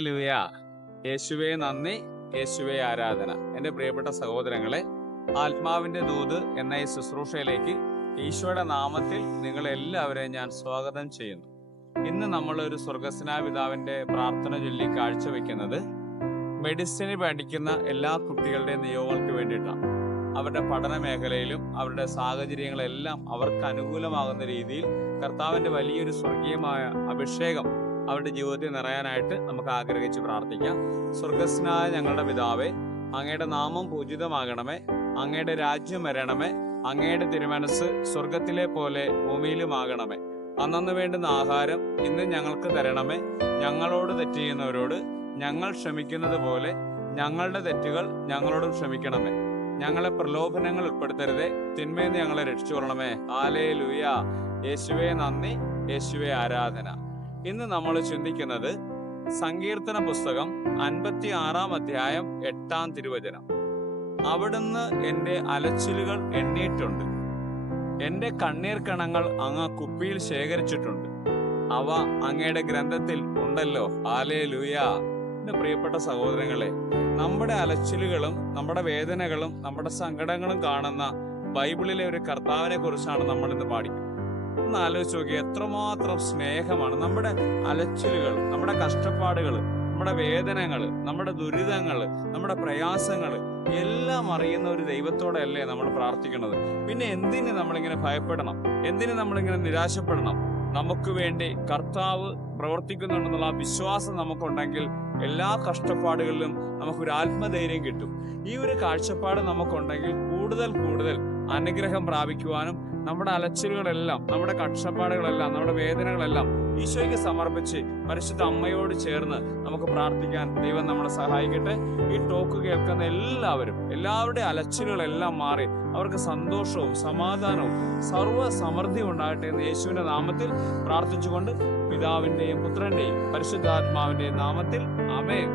Hallelujah. യേശുവേ നന്ദി, യേശുവേ ആരാധന. എൻ്റെ പ്രിയപ്പെട്ട സഹോദരങ്ങളെ, ആത്മാവിൻ്റെ ദൂത് എന്ന ഈ ശുശ്രൂഷയിലേക്ക് ഈശോയുടെ നാമത്തിൽ നിങ്ങളെല്ലാവരെയും ഞാൻ സ്വാഗതം ചെയ്യുന്നു. ഇന്ന് നമ്മളൊരു സ്വർഗസ്നായ പിതാവിൻ്റെ പ്രാർത്ഥന ചൊല്ലി കാഴ്ചവെക്കുന്നത് മെഡിസിന് പഠിക്കുന്ന എല്ലാ കുട്ടികളുടെയും നിയോഗങ്ങൾക്ക് വേണ്ടിയിട്ടാണ്. അവരുടെ പഠന മേഖലയിലും അവരുടെ സാഹചര്യങ്ങളെല്ലാം അവർക്ക് അനുകൂലമാകുന്ന രീതിയിൽ കർത്താവിൻ്റെ വലിയൊരു സ്വർഗീയമായ അഭിഷേകം അവരുടെ ജീവിതത്തിൽ നിറയാനായിട്ട് നമുക്ക് ആഗ്രഹിച്ച് പ്രാർത്ഥിക്കാം. സ്വർഗസ്നായ ഞങ്ങളുടെ പിതാവേ, അങ്ങയുടെ നാമം പൂജിതമാകണമേ, അങ്ങയുടെ രാജ്യം വരണമേ, അങ്ങയുടെ തിരുമനസ് സ്വർഗത്തിലെ പോലെ ഭൂമിയിലുമാകണമേ. അന്നു വേണ്ടുന്ന ആഹാരം ഇന്ന് ഞങ്ങൾക്ക് തരണമേ. ഞങ്ങളോട് തെറ്റ് ചെയ്യുന്നവരോട് ഞങ്ങൾ ക്ഷമിക്കുന്നത് പോലെ ഞങ്ങളുടെ തെറ്റുകൾ ഞങ്ങളോടും ക്ഷമിക്കണമേ. ഞങ്ങളെ പ്രലോഭനങ്ങൾ ഉൾപ്പെടുത്തരുതേ, തിന്മയിൽ ഞങ്ങളെ രക്ഷിച്ചുകൊള്ളണമേ. ഹല്ലേലൂയ. യേശുവേ നന്ദി, യേശുവേ ആരാധന. ഇന്ന് നമ്മൾ ചിന്തിക്കുന്നത് സങ്കീർത്തന പുസ്തകം 56 അധ്യായം 8 തിരുവചനം. അവിടുന്ന് എൻ്റെ അലച്ചിലുകൾ എണ്ണിയിട്ടുണ്ട്, എൻ്റെ കണ്ണീർ കണങ്ങൾ അങ്ങ് കുപ്പിയിൽ ശേഖരിച്ചിട്ടുണ്ട്, അവ അങ്ങയുടെ ഗ്രന്ഥത്തിൽ ഉണ്ടല്ലോ. ഹല്ലേലൂയ. എൻ്റെ പ്രിയപ്പെട്ട സഹോദരങ്ങളെ, നമ്മുടെ അലച്ചിലുകളും നമ്മുടെ വേദനകളും നമ്മുടെ സങ്കടങ്ങളും കാണുന്ന ബൈബിളിലെ ഒരു കർത്താവിനെ കുറിച്ചാണ് നമ്മൾ ഇന്ന് പാടിക്കുന്നത്. ഒന്ന് ആലോചിച്ച് നോക്കി, എത്രമാത്രം സ്നേഹമാണ്. നമ്മുടെ അലച്ചിലുകൾ, നമ്മുടെ കഷ്ടപ്പാടുകൾ, നമ്മുടെ വേദനകൾ, നമ്മുടെ ദുരിതങ്ങൾ, നമ്മുടെ പ്രയാസങ്ങൾ എല്ലാം അറിയുന്ന ഒരു ദൈവത്തോടെ അല്ലേ നമ്മൾ പ്രാർത്ഥിക്കുന്നത്? പിന്നെ എന്തിന് നമ്മളിങ്ങനെ ഭയപ്പെടണം? എന്തിന് നമ്മളിങ്ങനെ നിരാശപ്പെടണം? നമുക്ക് വേണ്ടി കർത്താവ് പ്രവർത്തിക്കുന്നുണ്ടെന്നുള്ള ആ വിശ്വാസം നമുക്കുണ്ടെങ്കിൽ എല്ലാ കഷ്ടപ്പാടുകളിലും നമുക്കൊരു ആത്മധൈര്യം കിട്ടും. ഈ ഒരു കാഴ്ചപ്പാട് നമുക്കുണ്ടെങ്കിൽ കൂടുതൽ കൂടുതൽ അനുഗ്രഹം പ്രാപിക്കുവാനും നമ്മുടെ അലച്ചിലുകളെല്ലാം, നമ്മുടെ കഷ്ടപ്പാടുകളെല്ലാം, നമ്മുടെ വേദനകളെല്ലാം ഈശോയ്ക്ക് സമർപ്പിച്ച് പരിശുദ്ധ അമ്മയോട് ചേർന്ന് നമുക്ക് പ്രാർത്ഥിക്കാൻ ദൈവം നമ്മളെ സഹായിക്കട്ടെ. ഈ ടോക്ക് കേൾക്കുന്ന എല്ലാവരുടെ അലച്ചിലുകളെല്ലാം മാറി അവർക്ക് സന്തോഷവും സമാധാനവും സർവ്വ സമൃദ്ധി ഉണ്ടാകട്ടെ എന്ന് യേശുവിന്റെ നാമത്തിൽ പ്രാർത്ഥിച്ചുകൊണ്ട് പിതാവിന്റെയും പുത്രന്റെയും പരിശുദ്ധാത്മാവിന്റെയും നാമത്തിൽ ആമേൻ.